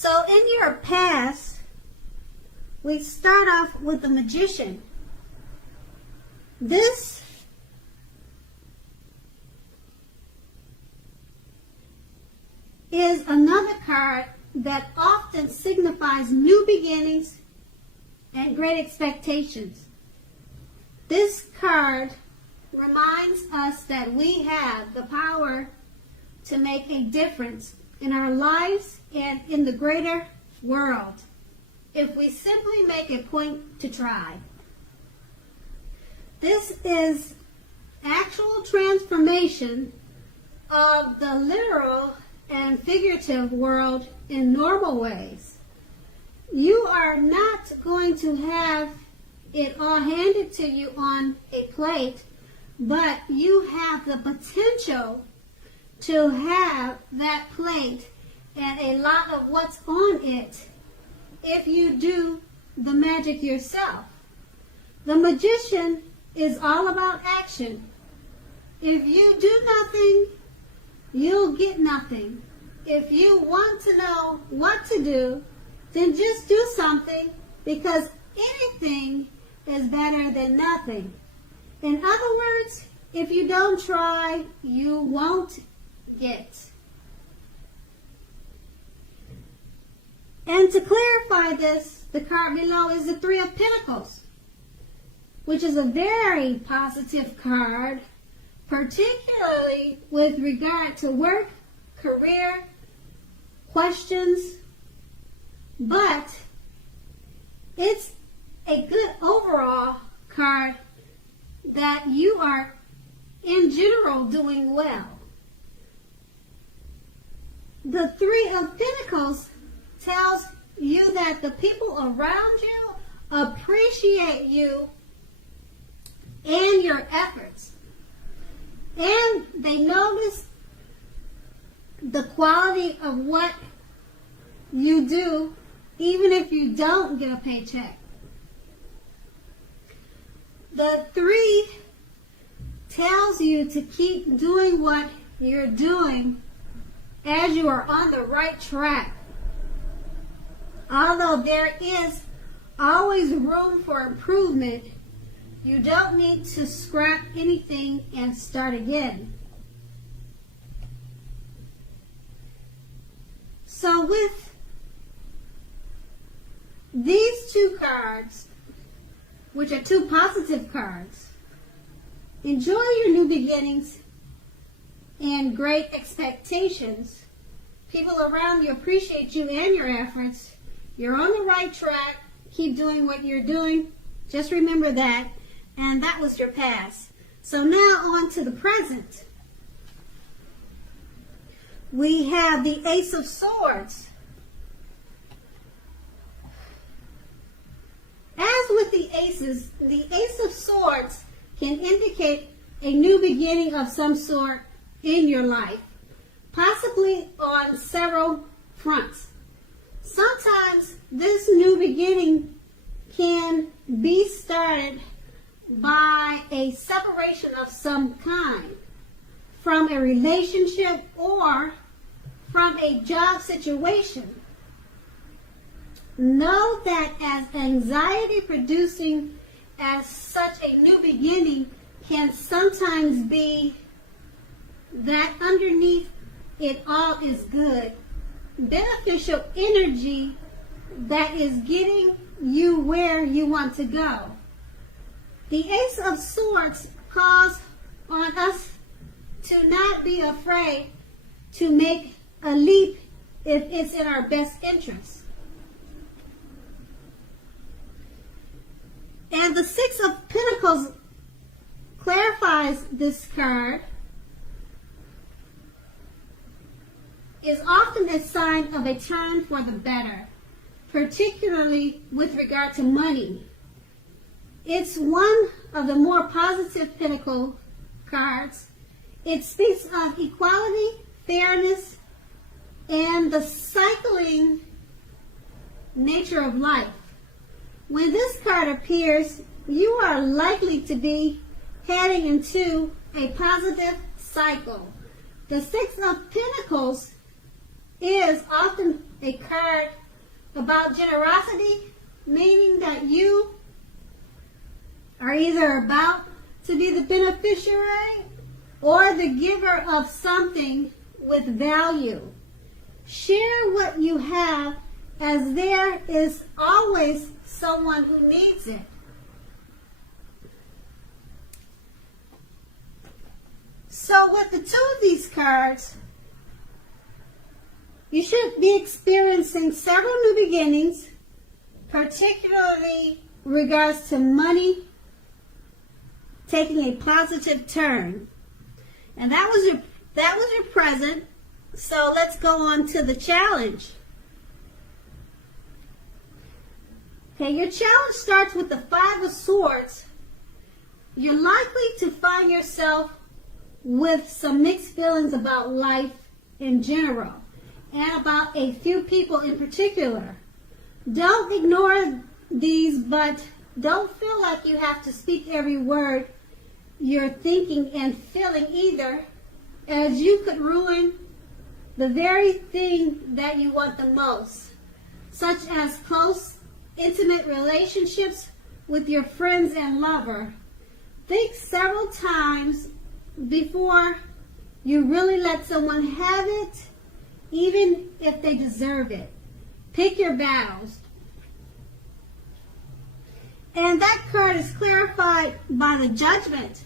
So in your past, we start off with the Magician. This is another card that often signifies new beginnings and great expectations. This card reminds us that we have the power to make a difference in our lives and in the greater world if we simply make a point to try. This is actual transformation of the literal and figurative world in normal ways. You are not going to have it all handed to you on a plate, but you have the potential to have that plate and a lot of what's on it if you do the magic yourself. The Magician is all about action. If you do nothing, you'll get nothing. If you want to know what to do, then just do something, because anything is better than nothing. In other words, if you don't try, you won't get. And to clarify this, the card below is the Three of Pentacles, which is a very positive card, particularly with regard to work, career, questions, but it's a good overall card that you are in general doing well. The Three of Pentacles tells you that the people around you appreciate you and your efforts, and they notice the quality of what you do, even if you don't get a paycheck. The Three tells you to keep doing what you're doing as you are on the right track. Although there is always room for improvement, you don't need to scrap anything and start again. So with these two cards, which are two positive cards, enjoy your new beginnings and great expectations. People around you appreciate you and your efforts. You're on the right track. Keep doing what you're doing. Just remember that. And that was your past. So now on to the present. We have the Ace of Swords. As with the aces, the Ace of Swords can indicate a new beginning of some sort in your life, possibly on several fronts. Sometimes this new beginning can be started by a separation of some kind, from a relationship or from a job situation. Know that as anxiety producing as such a new beginning can sometimes be that underneath it all is good, beneficial energy that is getting you where you want to go. The Ace of Swords calls on us to not be afraid to make a leap if it's in our best interest. And the Six of Pentacles clarifies this card. Is often a sign of a turn for the better, particularly with regard to money. It's one of the more positive pentacle cards. It speaks of equality, fairness, and the cycling nature of life. When this card appears, you are likely to be heading into a positive cycle. The Six of Pentacles is often a card about generosity, meaning that you are either about to be the beneficiary or the giver of something with value. Share what you have, as there is always someone who needs it. So with the two of these cards, you should be experiencing several new beginnings, particularly regards to money taking a positive turn. And that was your present. So let's go on to the challenge. Okay, your challenge starts with the Five of Swords. You're likely to find yourself with some mixed feelings about life in general and about a few people in particular. Don't ignore these, but don't feel like you have to speak every word you're thinking and feeling either, as you could ruin the very thing that you want the most, such as close, intimate relationships with your friends and lover. Think several times before you really let someone have it, even if they deserve it. Pick your battles. And that card is clarified by the Judgment.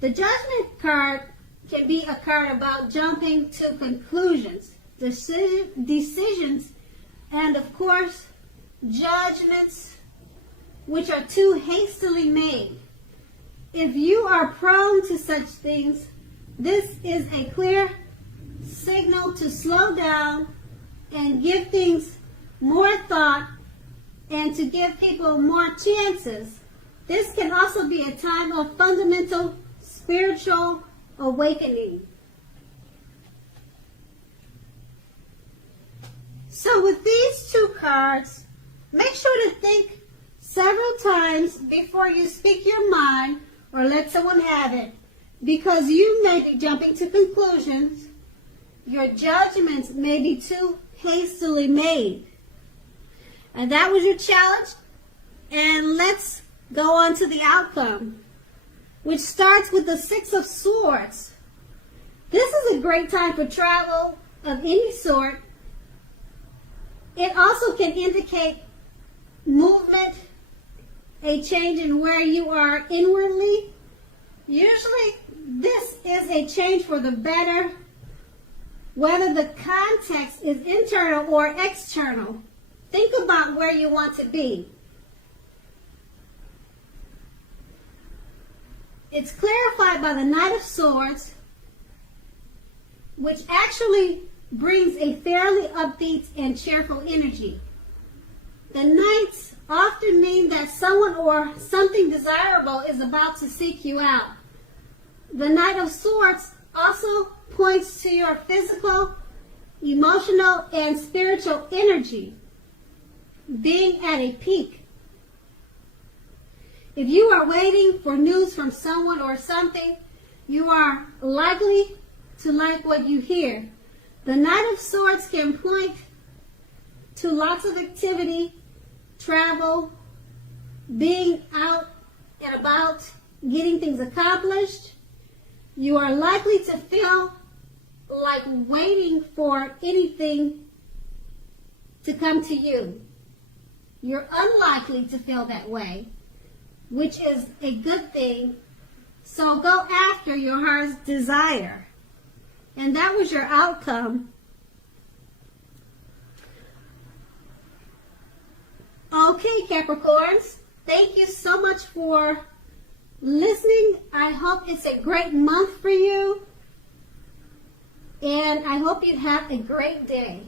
The Judgment card can be a card about jumping to conclusions, decisions, and of course, judgments which are too hastily made. If you are prone to such things, this is a clear signal to slow down and give things more thought and to give people more chances. This can also be a time of fundamental spiritual awakening. So with these two cards, make sure to think several times before you speak your mind or let someone have it, because you may be jumping to conclusions. Your judgments may be too hastily made. And that was your challenge. And let's go on to the outcome, which starts with the Six of Swords. This is a great time for travel of any sort. It also can indicate movement, a change in where you are inwardly. Usually, this is a change for the better, whether the context is internal or external. Think about where you want to be. It's clarified by the Knight of Swords, which actually brings a fairly upbeat and cheerful energy. The Knights often mean that someone or something desirable is about to seek you out. The Knight of Swords also points to your physical, emotional, and spiritual energy being at a peak. If you are waiting for news from someone or something, you are likely to like what you hear. The Knight of Swords can point to lots of activity, travel, being out and about, getting things accomplished. You are likely to feel like waiting for anything to come to you. You're unlikely to feel that way, which is a good thing. So go after your heart's desire. And that was your outcome. Okay, Capricorns, thank you so much for listening. I hope it's a great month for you. And I hope you have a great day.